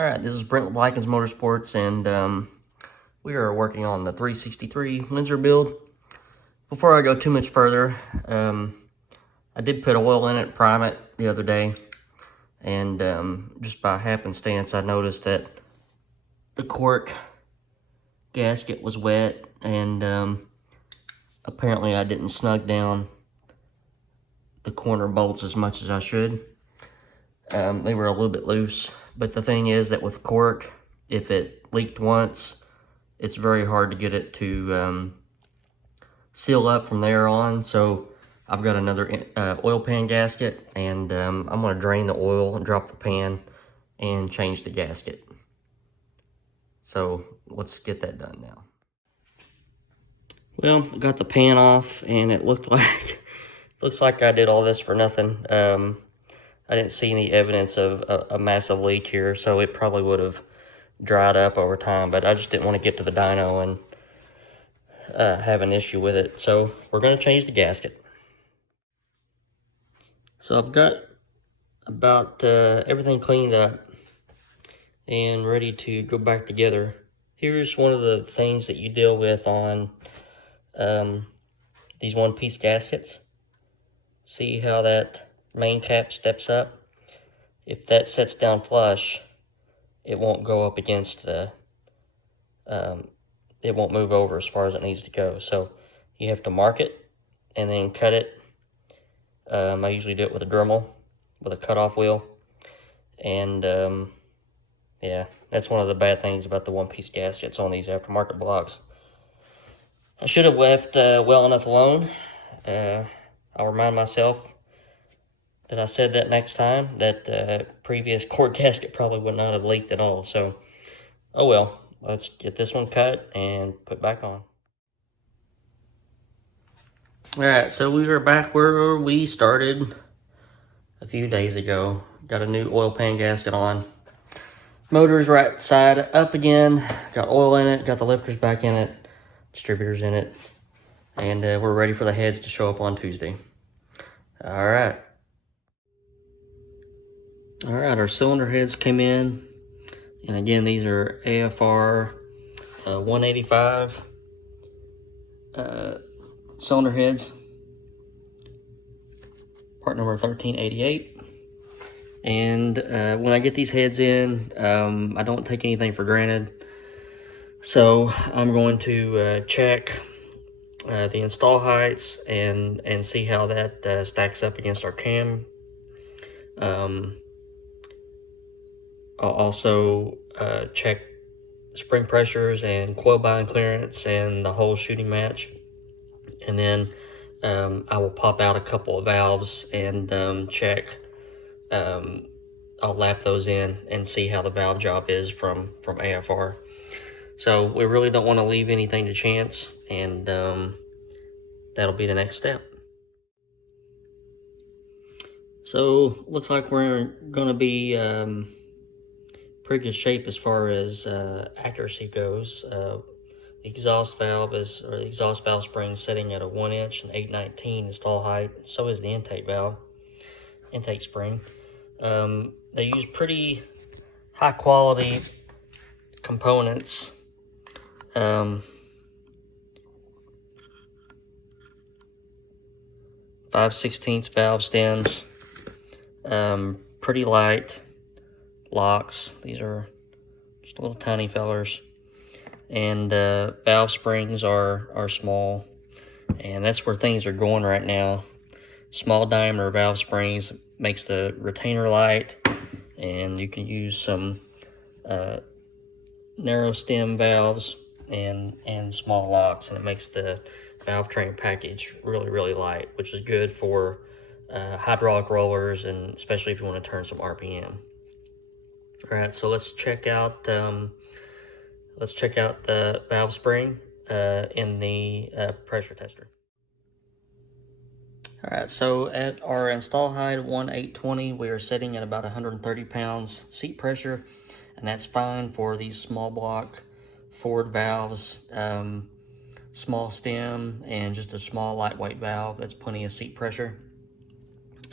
Alright, this is Brent with Lykins Motorsports, and we are working on the 363 Windsor build. Before I go too much further, I did put oil in it, prime it the other day, and just by happenstance I noticed that the cork gasket was wet, and apparently I didn't snug down the corner bolts as much as I should. They were a little bit loose, but the thing is that with cork, if it leaked once, it's very hard to get it to seal up from there on. So I've got another oil pan gasket, and I'm going to drain the oil and drop the pan and change the gasket. So let's get that done now. Well, I got the pan off, and it looks like I did all this for nothing. I didn't see any evidence of a massive leak here, so it probably would have dried up over time, but I just didn't want to get to the dyno and have an issue with it. So we're going to change the gasket. So I've got about everything cleaned up and ready to go back together. Here's one of the things that you deal with on these one-piece gaskets. See how that main cap steps up? If that sets down flush, it won't go up against the, it won't move over as far as it needs to go. So you have to mark it and then cut it. I usually do it with a Dremel, with a cutoff wheel. And yeah, that's one of the bad things about the one-piece gaskets on these aftermarket blocks. I should have left well enough alone. I'll remind myself that I said that next time, that previous cork gasket probably would not have leaked at all. So, oh well, let's get this one cut and put back on. Alright, so we are back where we started a few days ago. Got a new oil pan gasket on. Motor's right side up again. Got oil in it, got the lifters back in it, distributors in it, and we're ready for the heads to show up on Tuesday. Alright, our cylinder heads came in, and again, these are AFR 185 cylinder heads, part number 1388. And when I get these heads in, I don't take anything for granted. So I'm going to check the install heights and see how that stacks up against our cam. I'll also check spring pressures and coil bind clearance and the whole shooting match. And then I will pop out a couple of valves and check. I'll lap those in and see how the valve job is from AFR. So we really don't want to leave anything to chance, and that'll be the next step. So looks like we're going to be pretty good shape as far as accuracy goes. The exhaust valve the exhaust valve spring setting at a 1 inch and 8/19 install height. So is the intake valve, intake spring. They use pretty high quality components. 5/16 valve stems, pretty light locks. These are just little tiny fellers, and valve springs are small, and that's where things are going right now. Small diameter valve springs makes the retainer light, and you can use some narrow stem valves and small locks, and it makes the valve train package really light, which is good for hydraulic rollers, and especially if you want to turn some RPM. All right, so let's check out the valve spring in the pressure tester. All right, so at our install height of 1820, we are setting at about 130 pounds seat pressure, and that's fine for these small block Ford valves. Small stem and just a small lightweight valve, that's plenty of seat pressure.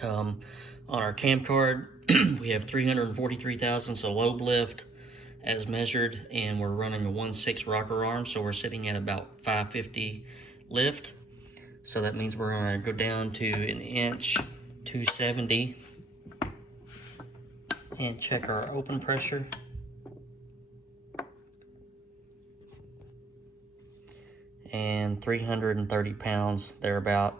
On our cam card, we have 343,000, so lobe lift, as measured, and we're running a 1/6 rocker arm, so we're sitting at about 550 lift. So that means we're going to go down to 1 270 inch and check our open pressure. And 330 pounds thereabout,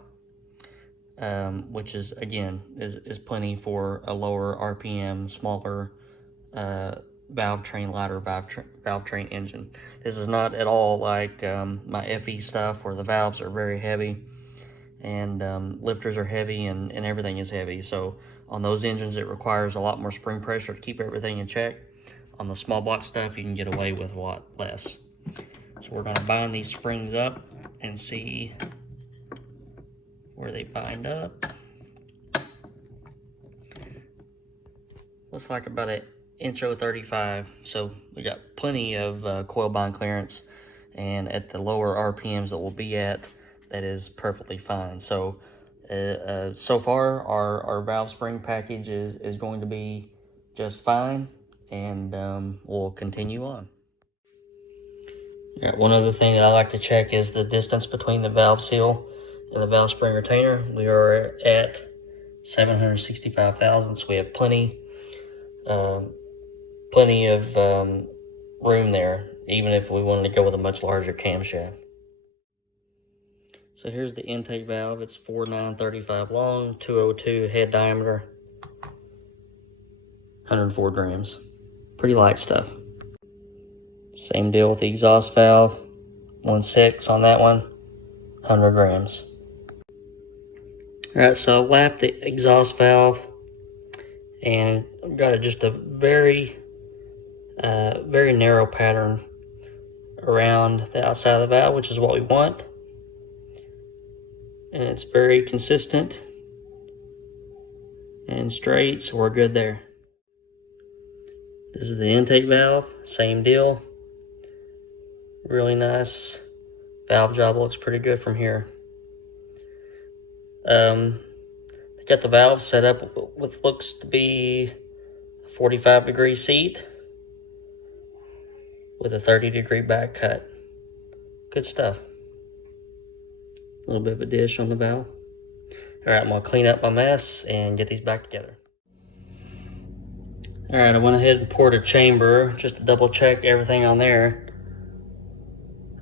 which is, again, is plenty for a lower RPM, smaller valve train, lighter valve train engine. This is not at all like my FE stuff where the valves are very heavy and lifters are heavy and everything is heavy. So on those engines it requires a lot more spring pressure to keep everything in check. On the small block stuff you can get away with a lot less. So we're going to bind these springs up and see where they bind up. Looks like about 1.035 inch. So we got plenty of coil bind clearance, and at the lower RPMs that we'll be at, that is perfectly fine. So so far our valve spring package is going to be just fine, and we'll continue on. One other thing that I like to check is the distance between the valve seal and the valve spring retainer. We are at 765 thousandths. We have plenty of room there, even if we wanted to go with a much larger camshaft. So here's the intake valve. It's 4.935 long, 202 head diameter, 104 grams. Pretty light stuff. Same deal with the exhaust valve, 1/6 on that one, 100 grams. All right, so I lapped the exhaust valve and got just a very narrow pattern around the outside of the valve, which is what we want. And it's very consistent and straight, so we're good there. This is the intake valve, same deal. Really nice valve job, looks pretty good from here. They got the valve set up with looks to be a 45-degree seat with a 30-degree back cut. Good stuff. A little bit of a dish on the valve. All right, I'm gonna clean up my mess and get these back together. All right, I went ahead and poured a chamber just to double check everything on there.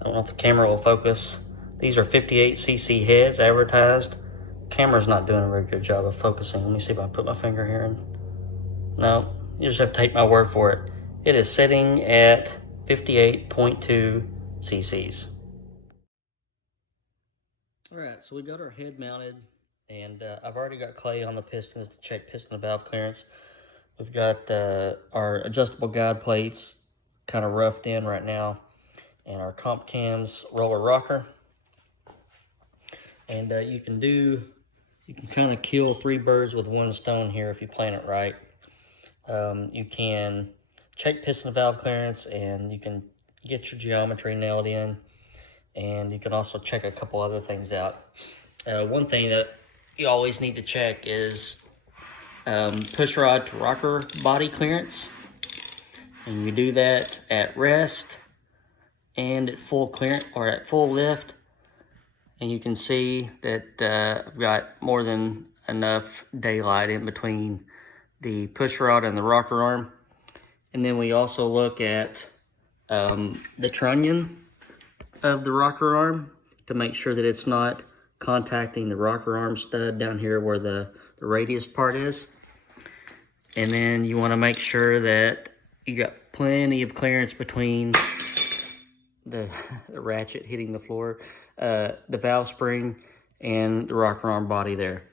I don't know if the camera will focus. These are 58cc heads advertised. Camera's not doing a very good job of focusing. Let me see if I put my finger here. No, you just have to take my word for it. It is sitting at 58.2 cc's. All right, so we got our head mounted, and I've already got clay on the pistons to check piston and valve clearance. We've got our adjustable guide plates kind of roughed in right now, and our comp cams roller rocker. And you can kind of kill 3 birds with 1 stone here if you plan it right. You can check piston and valve clearance, and you can get your geometry nailed in, and you can also check a couple other things out. One thing that you always need to check is push rod to rocker body clearance, and you do that at rest and at full clearance or at full lift. And you can see that I've got more than enough daylight in between the push rod and the rocker arm. And then we also look at the trunnion of the rocker arm to make sure that it's not contacting the rocker arm stud down here where the radius part is. And then you want to make sure that you got plenty of clearance between the ratchet hitting the floor, the valve spring, and the rocker arm body there.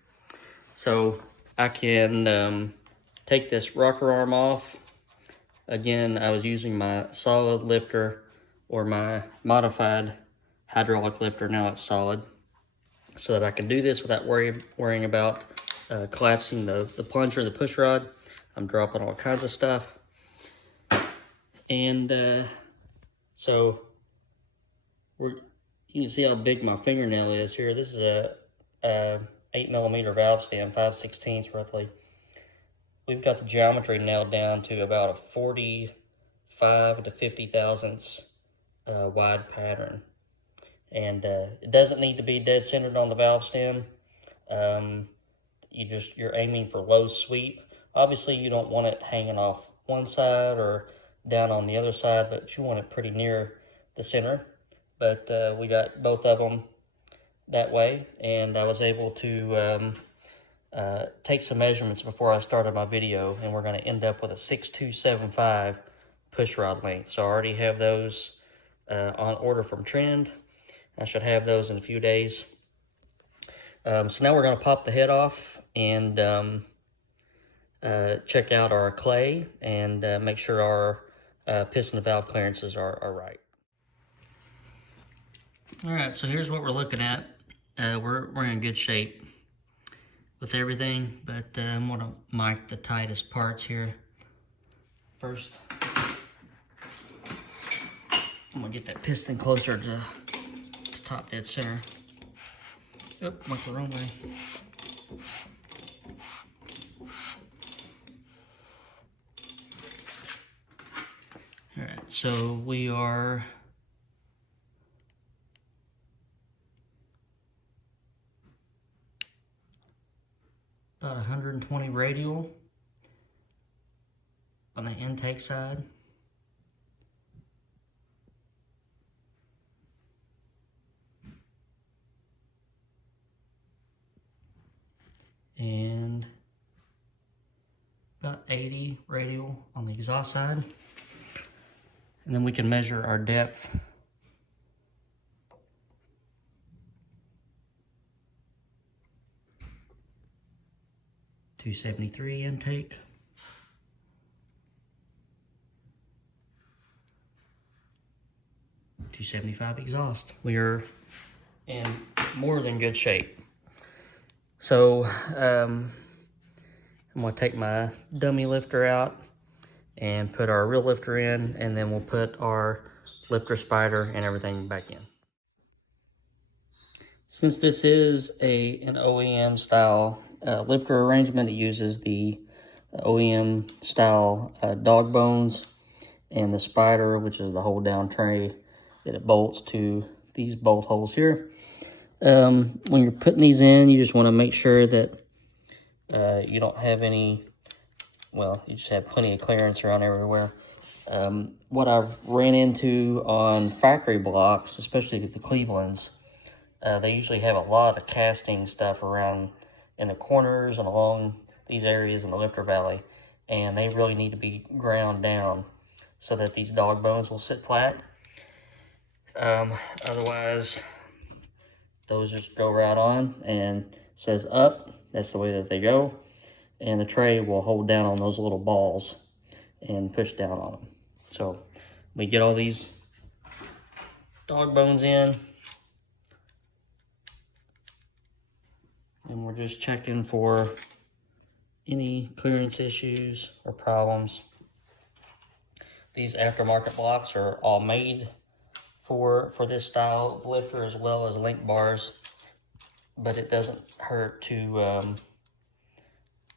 So I can take this rocker arm off. Again, I was using my solid lifter or my modified hydraulic lifter. Now it's solid, so that I can do this without worrying about collapsing the plunger, the push rod. I'm dropping all kinds of stuff. And so you can see how big my fingernail is here. This is a 8mm valve stem, 5/16 roughly. We've got the geometry nailed down to about a 40 5 to 50 thousandths wide pattern. And it doesn't need to be dead centered on the valve stem. You're aiming for low sweep. Obviously, you don't want it hanging off one side or down on the other side, but you want it pretty near the center. But we got both of them that way, and I was able to take some measurements before I started my video, and we're going to end up with a 6275 push rod length. So I already have those on order from Trend. I should have those in a few days. So now we're going to pop the head off and check out our clay and make sure our piston and valve clearances are right. All right, so here's what we're looking at. We're in good shape with everything, but I'm going to mic the tightest parts here first. I'm going to get that piston closer to top dead center. Oh, went the wrong way. All right, so we are about 120 radial on the intake side. And about 80 radial on the exhaust side. And then we can measure our depth. .273 intake. .275 exhaust. We are in more than good shape. So I'm going to take my dummy lifter out and put our real lifter in, and then we'll put our lifter spider and everything back in. Since this is an OEM style lifter arrangement, it uses the OEM style dog bones and the spider, which is the hold down tray that it bolts to these bolt holes here. When you're putting these in, you just want to make sure that you don't have any, well, you just have plenty of clearance around everywhere. What I've ran into on factory blocks, especially the Clevelands, they usually have a lot of casting stuff around in the corners and along these areas in the lifter valley, and they really need to be ground down so that these dog bones will sit flat. Otherwise, those just go right on, and it says up, that's the way that they go, and the tray will hold down on those little balls and push down on them. So we get all these dog bones in, and we're just checking for any clearance issues or problems. These aftermarket blocks are all made for this style of lifter, as well as link bars, but it doesn't hurt to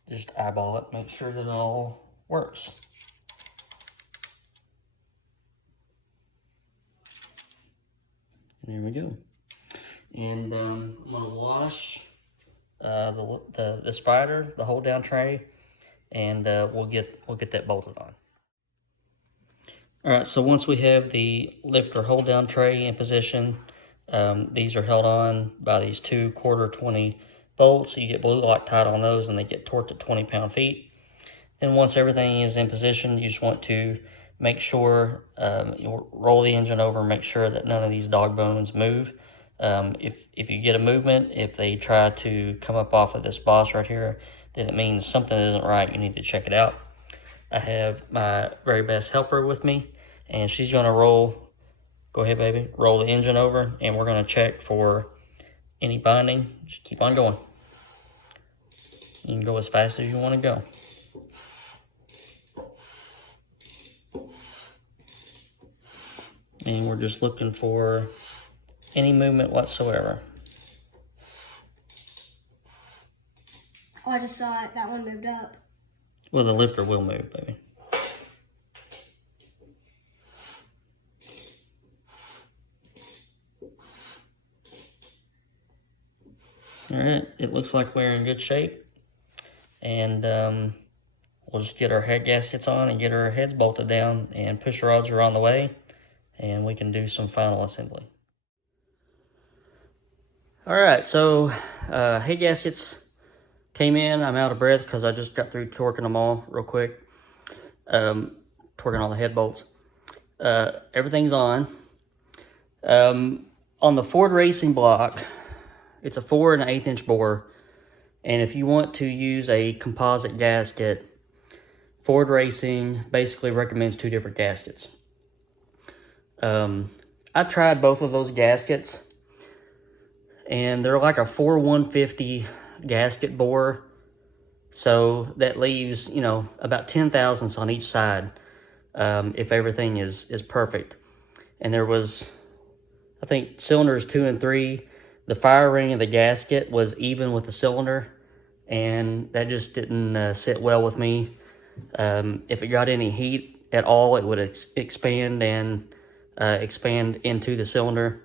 just eyeball it, make sure that it all works. And there we go. And I'm gonna wash the spider, the hold down tray, and we'll get that bolted on. All right, so once we have the lifter hold down tray in position, these are held on by these two 1/4 20 bolts. You get blue Loctite on those, and they get torqued at 20 pound-feet. Then once everything is in position, you just want to make sure, you roll the engine over, make sure that none of these dog bones move. If you get a movement, if they try to come up off of this boss right here, then it means something isn't right. You need to check it out. I have my very best helper with me, and she's going to go ahead, baby, roll the engine over, and we're going to check for any binding. Just keep on going. You can go as fast as you want to go. And we're just looking for any movement whatsoever. Oh, I just saw it. That one moved up. Well, the lifter will move, baby. All right, it looks like we're in good shape. And we'll just get our head gaskets on and get our heads bolted down, and push rods are on the way, and we can do some final assembly. All right, so head gaskets came in. I'm out of breath because I just got through torquing them all real quick. Torquing all the head bolts. Everything's on. On the Ford Racing block, it's a 4 1/8 inch bore. And if you want to use a composite gasket, Ford Racing basically recommends 2 different gaskets. I tried both of those gaskets, and they're like a 4 150 gasket bore. So that leaves, you know, about 10 thousandths on each side, if everything is perfect. And there was, I think, cylinders 2 and 3, the fire ring of the gasket was even with the cylinder, and that just didn't sit well with me. If it got any heat at all, it would expand and expand into the cylinder,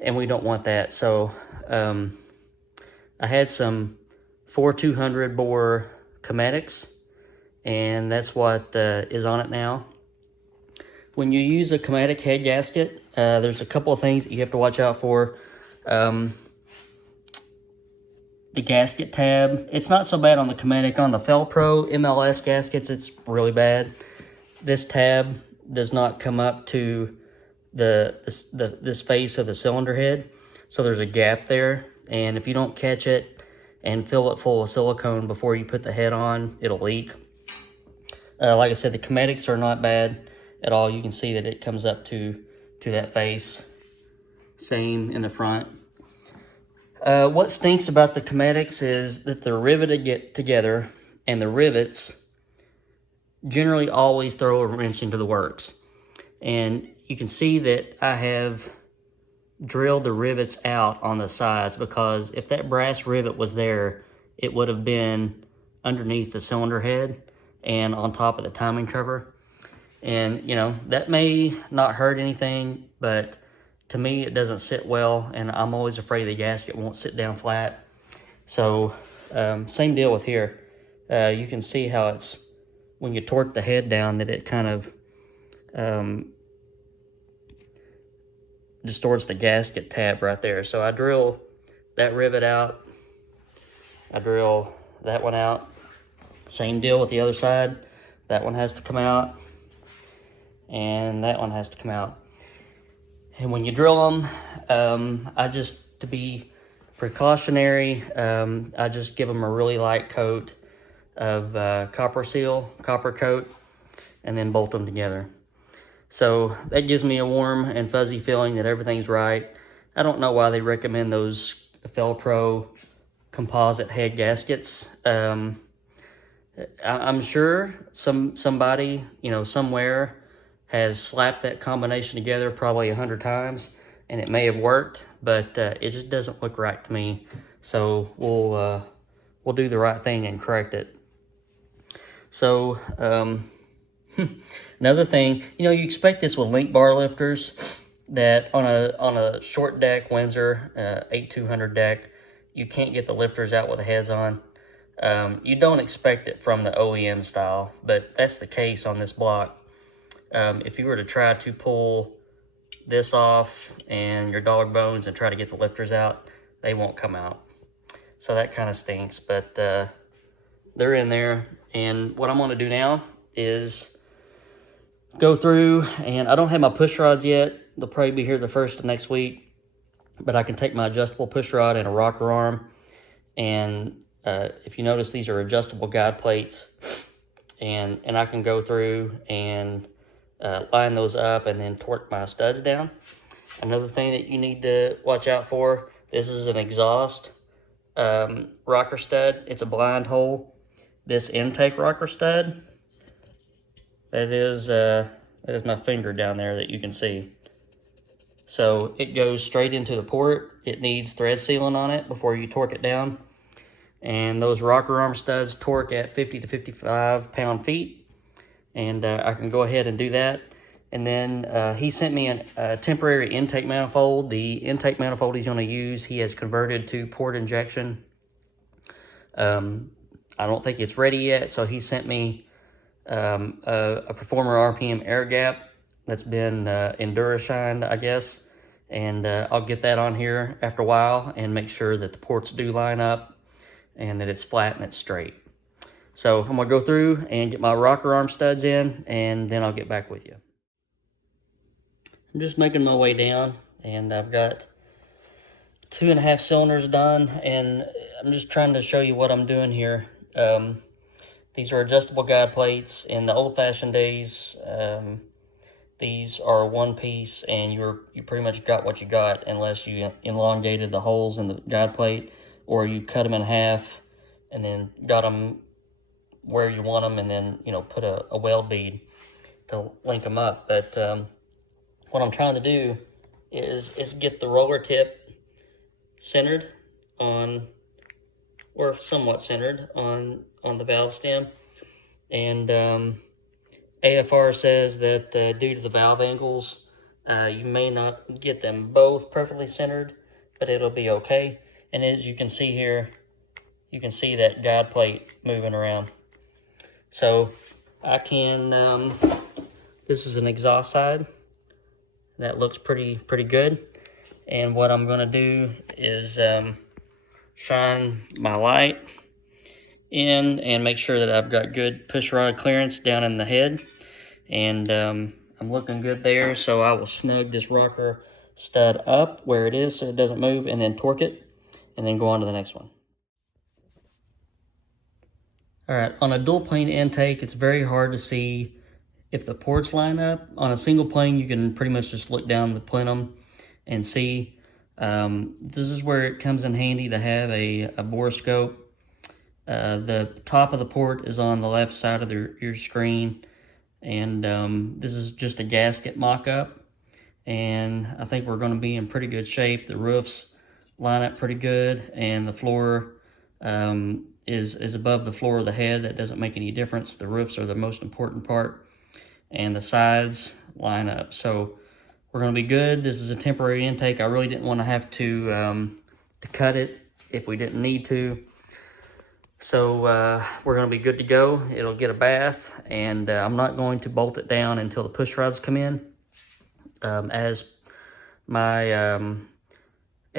and we don't want that. So I had some 4200 bore Cometics, and that's what is on it now. When you use a Cometic head gasket, there's a couple of things that you have to watch out for. The gasket tab, it's not so bad on the Cometic. On the Felpro MLS gaskets, it's really bad. This tab does not come up to this face of the cylinder head, so there's a gap there, and if you don't catch it and fill it full of silicone before you put the head on, it'll leak. Like I said, the Cometics are not bad at all. You can see that it comes up to that face. Same in the front. What stinks about the Cometics is that they're riveted together, and the rivets generally always throw a wrench into the works. And you can see that I have drilled the rivets out on the sides, because if that brass rivet was there, it would have been underneath the cylinder head and on top of the timing cover. And, you know, that may not hurt anything, but to me, it doesn't sit well, and I'm always afraid the gasket won't sit down flat. So, same deal with here. You can see how it's, when you torque the head down, that it kind of distorts the gasket tab right there. So I drill that rivet out. I drill that one out. Same deal with the other side. That one has to come out, and that one has to come out. And when you drill them, I just, to be precautionary, I just give them a really light coat of copper coat, and then bolt them together. So that gives me a warm and fuzzy feeling that everything's right. I don't know why they recommend those Felpro composite head gaskets. I'm sure somebody, you know, somewhere has slapped that combination together probably 100 times, and it may have worked, but it just doesn't look right to me. So we'll do the right thing and correct it. So another thing, you know, you expect this with link bar lifters, that on a short deck Windsor 8200 deck, you can't get the lifters out with the heads on. You don't expect it from the OEM style, but that's the case on this block. If you were to try to pull this off and your dog bones and try to get the lifters out, they won't come out. So that kind of stinks, but they're in there. And what I'm going to do now is go through, and I don't have my push rods yet. They'll probably be here the first of next week, but I can take my adjustable push rod and a rocker arm, and if you notice, these are adjustable guide plates, and I can go through and line those up and then torque my studs down. Another thing that you need to watch out for, this is an exhaust rocker stud. It's a blind hole. This intake rocker stud, that is my finger down there that you can see. So it goes straight into the port. It needs thread sealing on it before you torque it down. And those rocker arm studs torque at 50 to 55 pound-feet. And I can go ahead and do that. And then he sent me a temporary intake manifold. The intake manifold he's going to use, he has converted to port injection. I don't think it's ready yet, so he sent me a Performer RPM air gap that's been Endurashined, I guess. And I'll get that on here after a while and make sure that the ports do line up and that it's flat and it's straight. So I'm going to go through and get my rocker arm studs in, and then I'll get back with you. I'm just making my way down, and I've got 2.5 cylinders done, and I'm just trying to show you what I'm doing here. These are adjustable guide plates. In the old-fashioned days, these are one piece, and you pretty much got what you got unless you elongated the holes in the guide plate, or you cut them in half and then got them where you want them, and then, you know, put a weld bead to link them up. But what I'm trying to do is get the roller tip centered on, or somewhat centered on the valve stem. And AFR says that due to the valve angles, you may not get them both perfectly centered, but it'll be okay. And as you can see here, you can see that guide plate moving around. So I can, this is an exhaust side. That looks pretty good. And what I'm gonna do is shine my light in and make sure that I've got good push rod clearance down in the head. And I'm looking good there, so I will snug this rocker stud up where it is so it doesn't move, and then torque it, and then go on to the next one. All right, on a dual plane intake, it's very hard to see if the ports line up. On a single plane, you can pretty much just look down the plenum and see. This is where it comes in handy to have a borescope. The top of the port is on the left side of your screen, and this is just a gasket mock-up, and I think we're going to be in pretty good shape. The roofs line up pretty good, and the floor is above the floor of the head. That doesn't make any difference. The roofs are the most important part, and the sides line up. So we're going to be good. This is a temporary intake. I really didn't want to have to cut it if we didn't need to. So we're going to be good to go. It'll get a bath, and I'm not going to bolt it down until the push rods come in. As my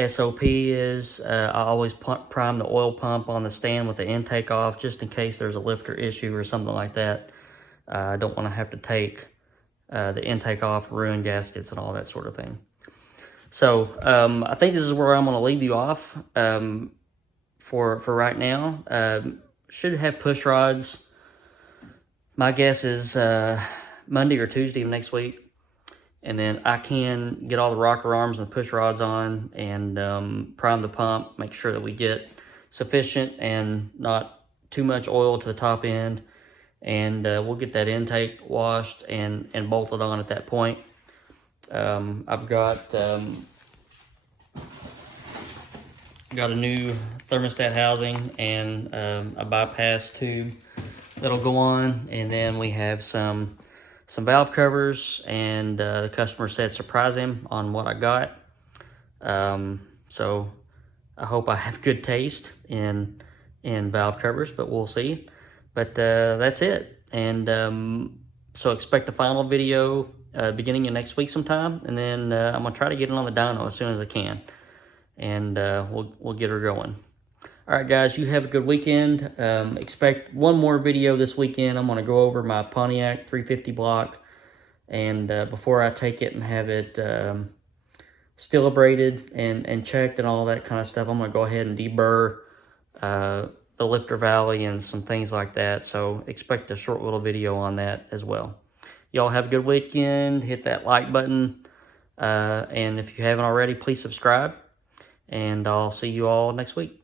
SOP is, I always prime the oil pump on the stand with the intake off, just in case there's a lifter issue or something like that. I don't want to have to take the intake off, ruin gaskets and all that sort of thing. So I think this is where I'm going to leave you off for right now. Should have push rods. My guess is Monday or Tuesday of next week. And then I can get all the rocker arms and push rods on and prime the pump, make sure that we get sufficient and not too much oil to the top end. And we'll get that intake washed and bolted on at that point. I've got a new thermostat housing and a bypass tube that'll go on. And then we have some valve covers, and the customer said surprise him on what I got. So I hope I have good taste in valve covers, but we'll see. But that's it. And so expect a final video beginning of next week sometime, and then I'm gonna try to get it on the dyno as soon as I can, and we'll get her going. All right, guys, you have a good weekend. Expect one more video this weekend. I'm going to go over my Pontiac 350 block, and before I take it and have it still abraded and checked and all that kind of stuff, I'm going to go ahead and deburr the lifter valley and some things like that. So expect a short little video on that as well. Y'all have a good weekend. Hit that like button, and if you haven't already, please subscribe, and I'll see you all next week.